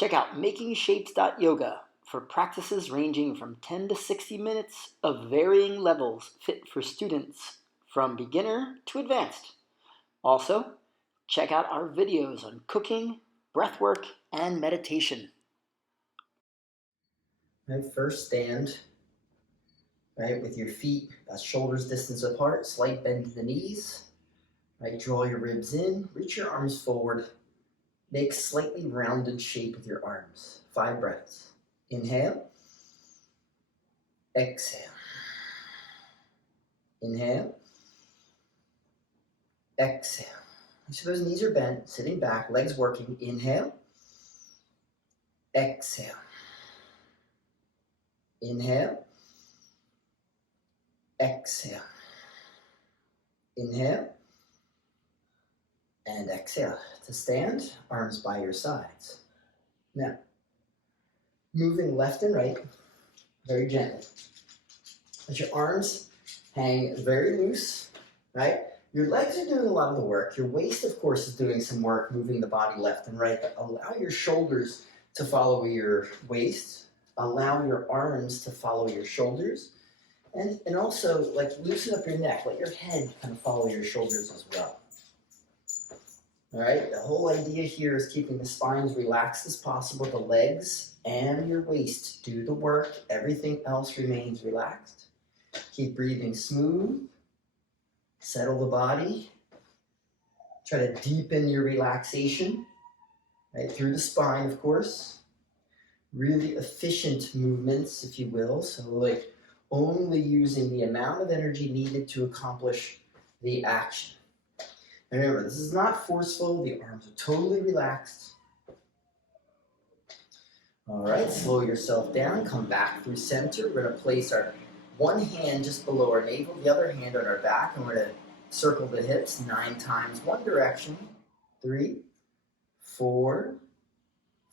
Check out makingshapes.yoga for practices ranging from 10 to 60 minutes of varying levels fit for students from beginner to advanced. Also, check out our videos on cooking, breathwork, and meditation. Right, first stand, right, with your feet shoulders distance apart, slight bend to the knees, right, draw your ribs in, reach your arms forward, make slightly rounded shape with your arms. 5 breaths. Inhale, exhale, inhale, exhale. So those knees are bent, sitting back, legs working. Inhale, exhale, inhale, exhale, inhale, and exhale. To stand, arms by your sides. Now, moving left and right, very gently. Let your arms hang very loose, right? Your legs are doing a lot of the work. Your waist, of course, is doing some work, moving the body left and right, but allow your shoulders to follow your waist. Allow your arms to follow your shoulders. And also, like, loosen up your neck. Let your head kind of follow your shoulders as well. All right? The whole idea here is keeping the spine as relaxed as possible. The legs and your waist do the work. Everything else remains relaxed. Keep breathing smooth. Settle the body. Try to deepen your relaxation, right, through the spine, of course. Really efficient movements, if you will. So, like, only using the amount of energy needed to accomplish the action. And remember, this is not forceful. The arms are totally relaxed. All right, slow yourself down. Come back through center. We're going to place our one hand just below our navel, the other hand on our back, and we're going to circle the hips 9 times, one direction. 3, 4,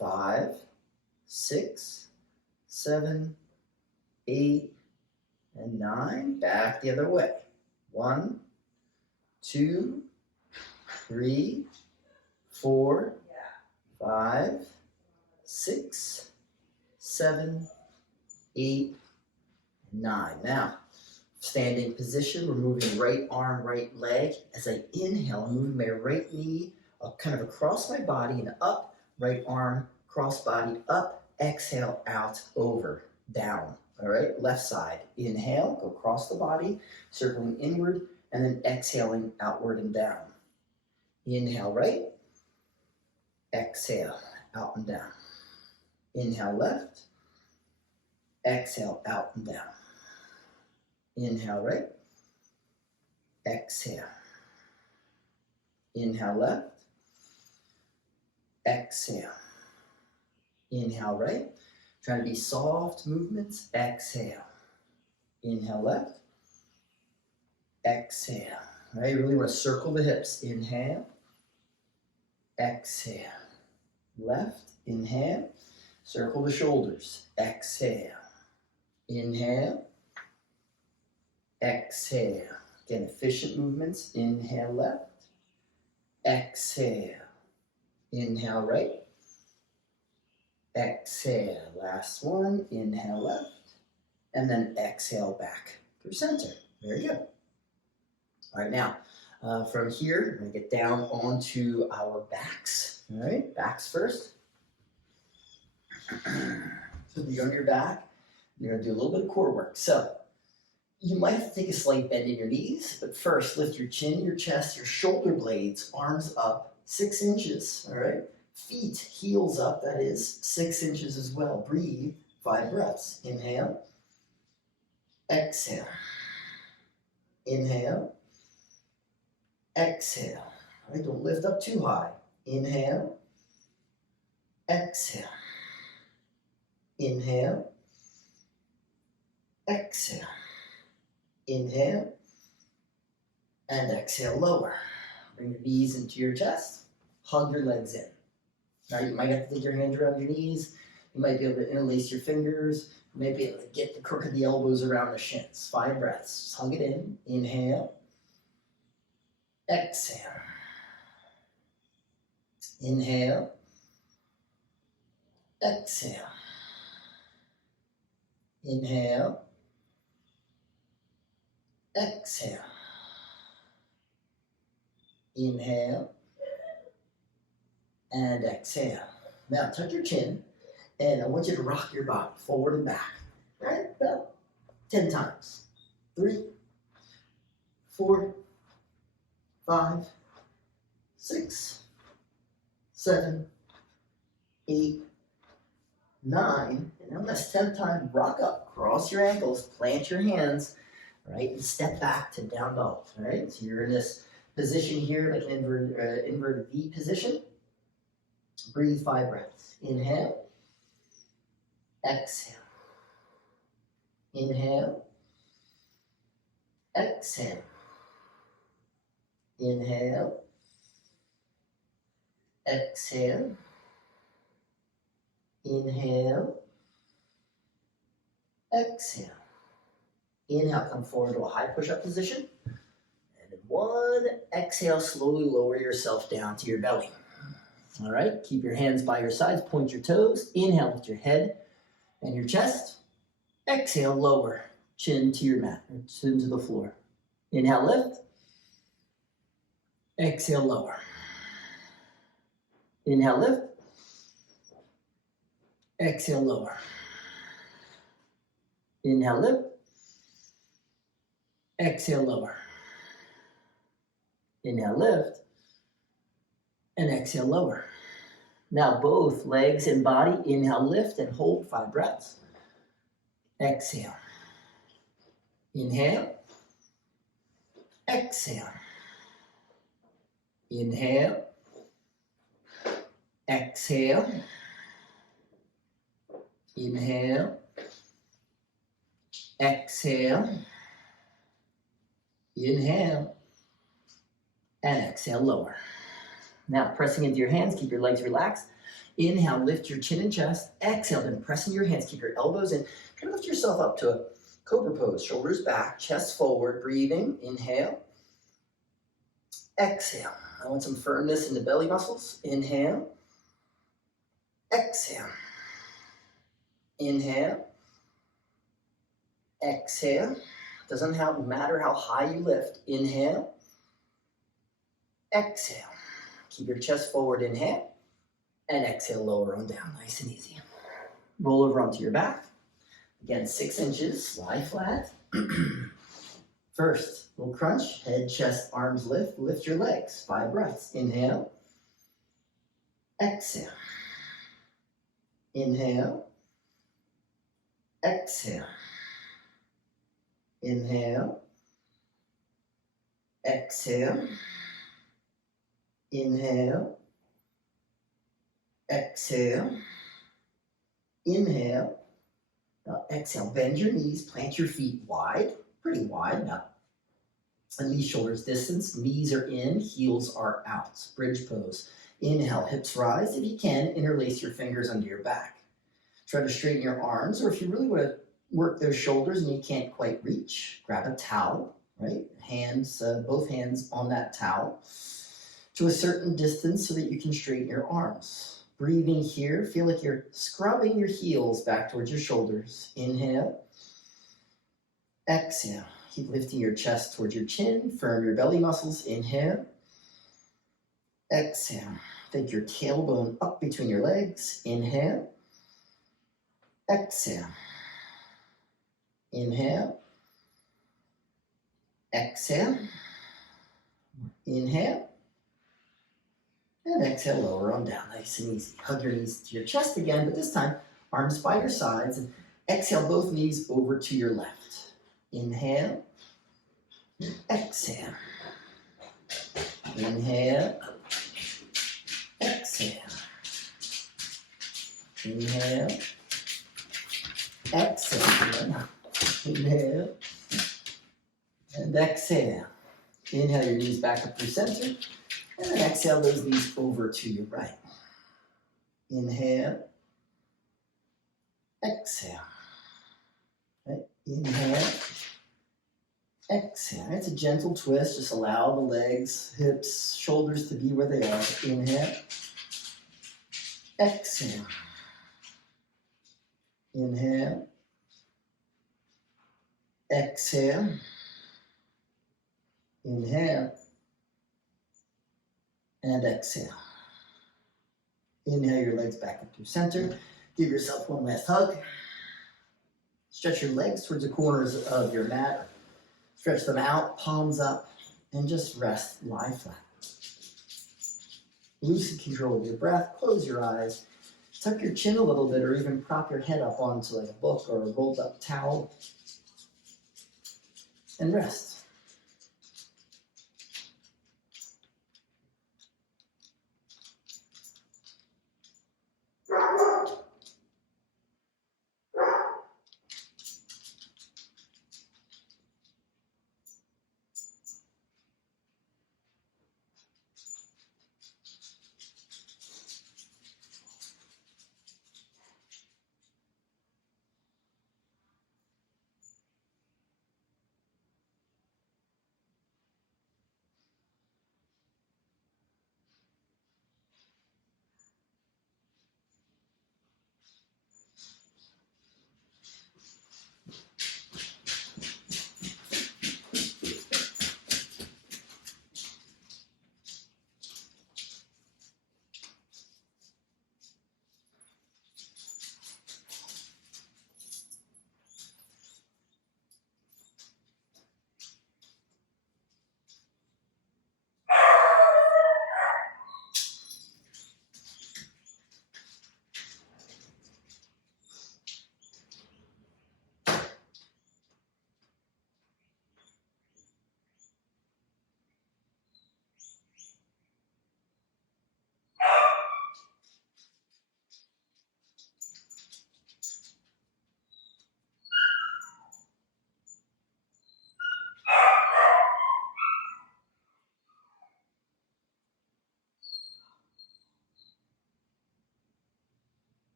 5, 6, 7, 8, and 9. Back the other way. 1, 2, 3, 4, 5, 6, 7, 8, 9. Now, standing position, we're moving right arm, right leg. As I inhale, I'm moving my right knee kind of across my body and up, right arm, cross body, up, exhale, out, over, down. All right, left side. Inhale, go across the body, circling inward, and then exhaling outward and down. Inhale right, exhale, out and down. Inhale left, exhale, out and down. Inhale right, exhale. Inhale left, exhale. Inhale right, trying to be soft movements, exhale. Inhale left, exhale. All right, you really want to circle the hips. Inhale, exhale. Left, inhale, circle the shoulders, exhale. Inhale, exhale. Again, efficient movements. Inhale left, exhale. Inhale right, exhale. Last one, inhale left, and then exhale back through center. Very good. All right, now from here, we're going to get down onto our backs. All right, backs first. So be on your back. You're going to do a little bit of core work. So you might have to take a slight bend in your knees, but first lift your chin, your chest, your shoulder blades, arms up 6 inches. All right, feet, heels up, that is 6 inches as well. Breathe 5 breaths. Inhale, exhale. Inhale, exhale. All right, don't lift up too high. Inhale, exhale. Inhale, exhale. Inhale, and exhale, lower. Bring your knees into your chest. Hug your legs in. Now you might have to take your hands around your knees. You might be able to interlace your fingers. You might be able to get the crook of the elbows around the shins. 5 breaths. Just hug it in. Inhale, exhale. Inhale, exhale. Inhale, exhale. Inhale, and exhale. Now tuck your chin, and I want you to rock your body forward and back. All right, about 10 times. 3, 4, 5, 6, 7, 8, 9. And on this 10th time, rock up, cross your ankles, plant your hands, right, and step back to down dog. All right, so you're in this position here, like an inverted V position. Breathe 5 breaths. Inhale, exhale. Inhale, exhale. Inhale, exhale. Inhale, exhale. Inhale, come forward to a high push-up position. And in one exhale, slowly lower yourself down to your belly. All right, keep your hands by your sides, point your toes. Inhale, lift your head and your chest. Exhale, lower, chin to your mat, or chin to the floor. Inhale, lift. Exhale, lower. Inhale, lift. Exhale, lower. Inhale, lift. Exhale, lower. Inhale, lift. And exhale, lower. Now both legs and body, inhale, lift, and hold 5 breaths. Exhale. Inhale. Exhale. Inhale. Exhale. Inhale. Exhale. Inhale. And exhale, lower. Now pressing into your hands, keep your legs relaxed. Inhale, lift your chin and chest. Exhale, then press into your hands, keep your elbows in. Kind of lift yourself up to a cobra pose, shoulders back, chest forward, breathing. Inhale. Exhale. I want some firmness in the belly muscles. Inhale. Exhale. Inhale. Exhale. Doesn't matter how high you lift. Inhale. Exhale. Keep your chest forward, inhale. And exhale, lower on down, nice and easy. Roll over onto your back. Again, 6 inches, lie flat. First, little crunch, head, chest, arms lift. Lift your legs, 5 breaths. Inhale. Exhale. Inhale. Exhale. Inhale. Exhale. Inhale. Exhale. Inhale. Now exhale, bend your knees, plant your feet wide, pretty wide, now at least shoulders distance. Knees are in, heels are out. Bridge pose. Inhale, hips rise. If you can, interlace your fingers under your back. Try to straighten your arms, or if you really want to work those shoulders and you can't quite reach, grab a towel, right? Hands, both hands on that towel to a certain distance so that you can straighten your arms. Breathing here, feel like you're scrubbing your heels back towards your shoulders. Inhale. Exhale. Keep lifting your chest towards your chin. Firm your belly muscles. Inhale. Exhale. Take your tailbone up between your legs. Inhale. Exhale. Inhale. Exhale. Inhale. And exhale, lower on down, nice and easy. Hug your knees to your chest again, but this time, arms by your sides. And exhale, both knees over to your left. Inhale. Exhale. Inhale. Exhale. Inhale. Exhale. Inhale. And exhale. Inhale your knees back up through center. And then exhale those knees over to your right. Inhale. Exhale. Right. Inhale. Exhale. It's a gentle twist. Just allow the legs, hips, shoulders to be where they are. Inhale. Exhale. Inhale. Exhale. Inhale. And exhale. Inhale your legs back up through center. Give yourself one last hug. Stretch your legs towards the corners of your mat. Stretch them out, palms up, and just rest, lie flat. Loosen control of your breath, close your eyes, tuck your chin a little bit, or even prop your head up onto like a book or a rolled up towel, and rest.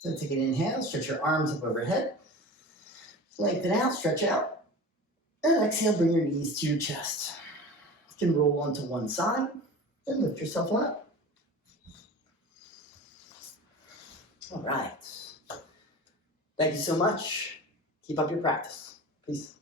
So take an inhale, stretch your arms up overhead, lengthen out, stretch out, and exhale, bring your knees to your chest. You can roll onto one side and lift yourself up. All right. Thank you so much. Keep up your practice. Peace.